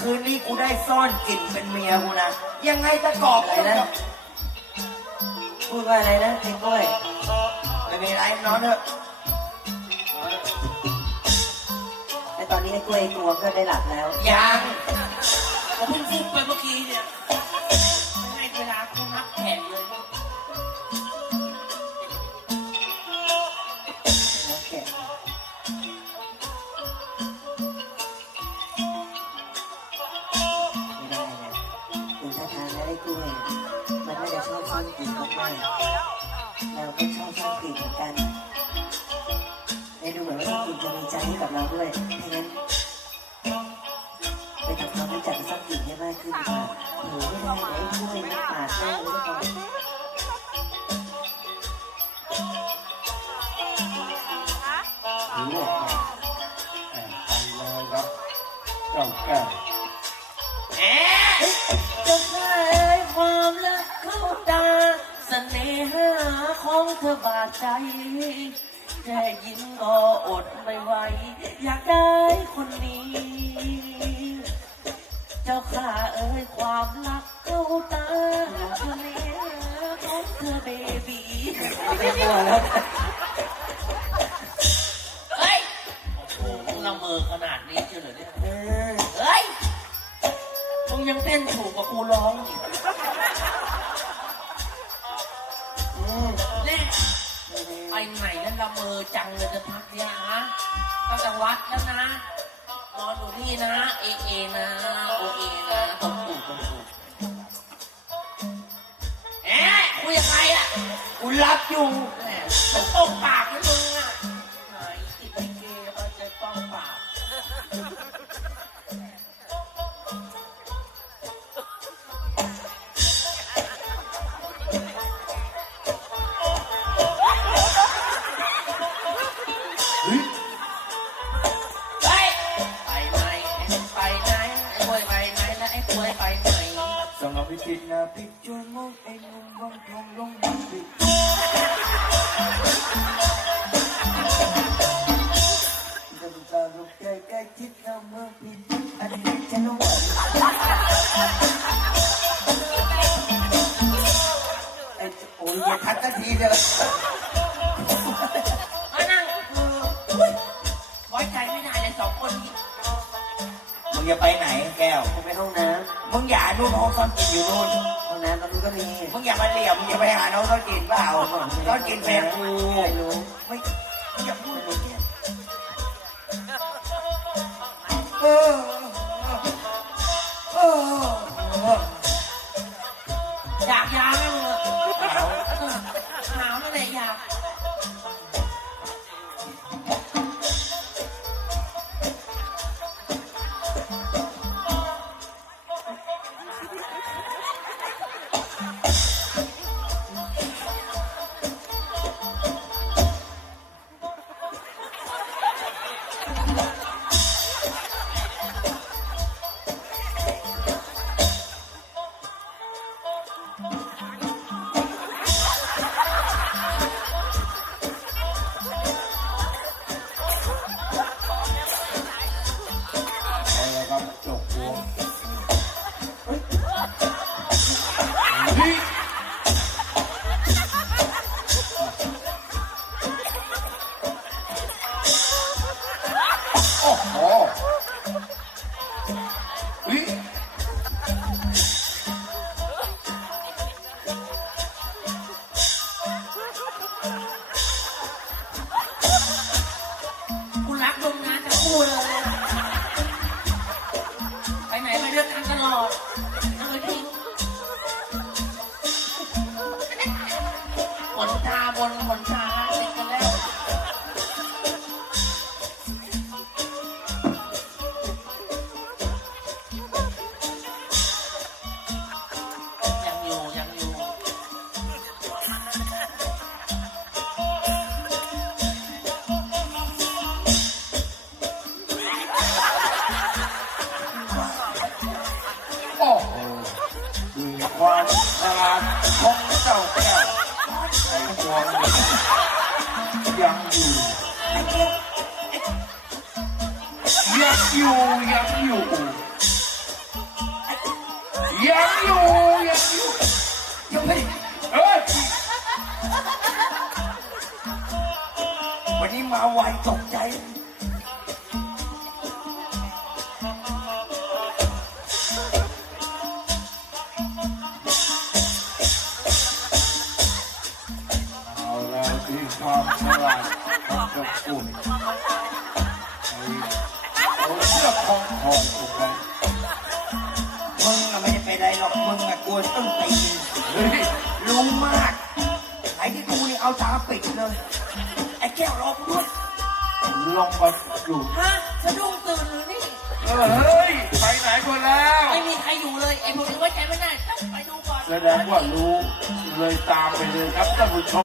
คืนนี้กูได้ซ่อนกลิ่นเป็นเมียกูนะ ยังไงตะกอบอะไรนะพูดว่าอะไรนะไอ้กล้วยไม่มีไรนอนเถอะไอ้ตอนนี้ไอ้กล้วยไอ้กวงก็ได้หลับแล้ว ยังผมเพิ่งฟุบไปเมื่อกี้เนี่ย ท่าทางแล้วไอ้กล้วยมันน่าจะชอบซ่อนกลิ่นมากๆเราก็ชอบซ่อนกลิ่นเหมือนกันไอ้ดูเหมือนว่าซ่อนกลิ่นจะมีใจให้กับเราด้วยถ้างั้นไปทำความรู้จักกับซ่อนกลิ่นให้มากขึ้นดีกว่าโอ้โหไม่ได้ไอ้กล้วยมันปาดหน้าเลยทุกคนหรือว่าแอบไปเลยครับเจ้าแก้ว องเธอบาดใจ แค่ยินก็อดไม่ไหว อยากได้คนนี้ เจ้าข้าเอ่ยความรักเข้าตาเสน่หาของเธอเบบีไม่กลัวแล้วเฮ้ยโอ้โหมึงละเมอขนาดนี้เชียวเหรอเนี่ย เฮ้ย มึงยังเต้นถูกกว่ากูร้องอีก ไปไหนแล้วละเมอจังเลยจะพักเนี่ยฮะตั้งแต่วัดแล้วนะนอนอยู่นี่นะ เอเอนะโอเอนะตบตูดตบตูดเอ๊ะคุยกับใครอะกูรับอยู่แหมมันตบปาก พิจิตนะพิจวนมองไอ้หนุ่มวังทองลงบังบิดจะดูตาลูกใจใกล้ชิดเราเมื่อพิจิตอันนี้จะนวันไอ้โอ้ยทักกันทีเดียว จะไปไหนแก้ว ผมไปห้องน้มึงอย่าดูน้องซ่อนกินอยู่นู่นำห้องน้ำตรงนู้นก็มี มึงอย่ามาเหลี่ยมมึงอย่าไปหาน้องซ่อนกินเปล่าซ่อนกินแฟนกูไม่รู้ ไม่ จ้าแก้วไอ้พวงยังอยู่ยังอยู่ยังอยู่ยังอยู่ยังอยู่ยังไม่เอ้ยวันนี้มาไวตกใจ เจ้าคุณเอาเสื้อคล้องคอถูกไหมมึงอะไม่ได้เป็นไรหรอกมึงอะกลัวต้นตีนเฮ้ยรู้มาก ไอ้ที่กูนี่เอาตาปิดเลย ไอ้แก้วรอกูด้วยลงมาอยู่ฮะสะดุ้งตื่นหรือนี่ เออเฮ้ย ไปไหนหมดแล้ว ไม่มีใครอยู่เลยไอ้พวกนี้ไว้ใจไม่ได้ต้องไปดูก่อน แสดงว่ารู้เลยตามไปเลยครับท่านผู้ชม